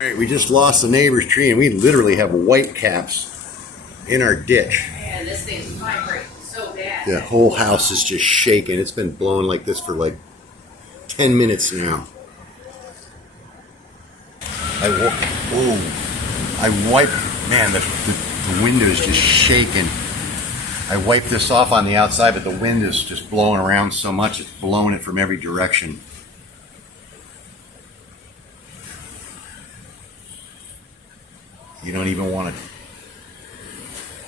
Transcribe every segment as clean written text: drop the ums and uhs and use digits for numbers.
All right, we just lost the neighbor's tree, and we literally have whitecaps in our ditch. Man, this thing's vibrating so bad. The whole house is just shaking. It's been blowing like this for like 10 minutes now. Man, the window is just shaking. I wiped this off on the outside, but the wind is just blowing around so much, it's blowing it from every direction. You don't even want to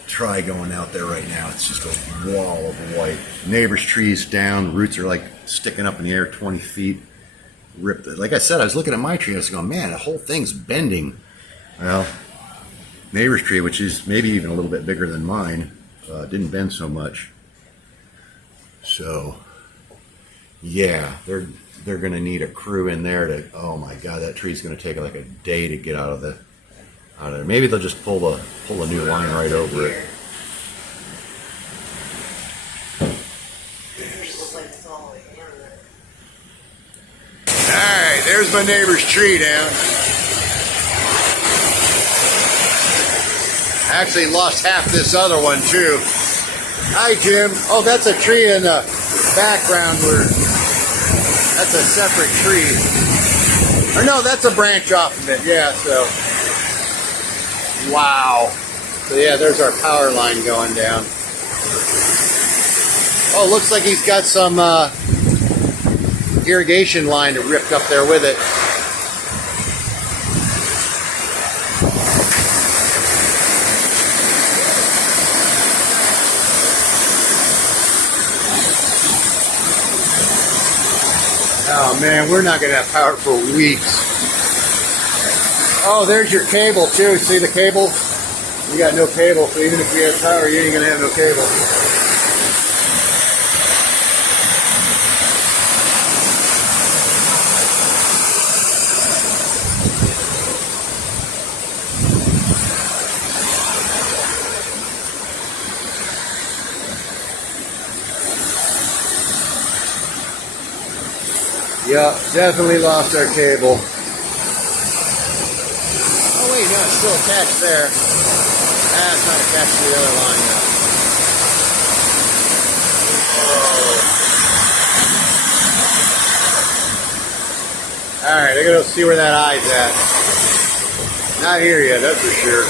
try going out there right now. It's just a wall of white. Neighbor's tree's down. Roots are like sticking up in the air 20 feet. Ripped it. Like I said, I was looking at my tree. I was going, man, the whole thing's bending. Well, neighbor's tree, which is maybe even a little bit bigger than mine, didn't bend so much. So, yeah, they're going to need a crew in there to. Oh my God, that tree's going to take like a day to get out of there. Maybe they'll just pull a new line right over it. Alright, there's my neighbor's tree down. I actually lost half this other one too. Hi Jim. Oh, that's a tree in the background where that's a separate tree. Or no, that's a branch off of it. Yeah, so wow. So yeah, there's our power line going down. Oh, looks like he's got some irrigation line that ripped up there with it. Oh man, we're not going to have power for weeks. Oh, there's your cable too. See the cable? You got no cable, so even if we have power, you ain't going to have no cable. Yeah, definitely lost our cable. Oh wait, no, it's still attached there. Ah, it's not attached to the other line now. Alright, I gotta see where that eye's at. Not here yet, that's for sure.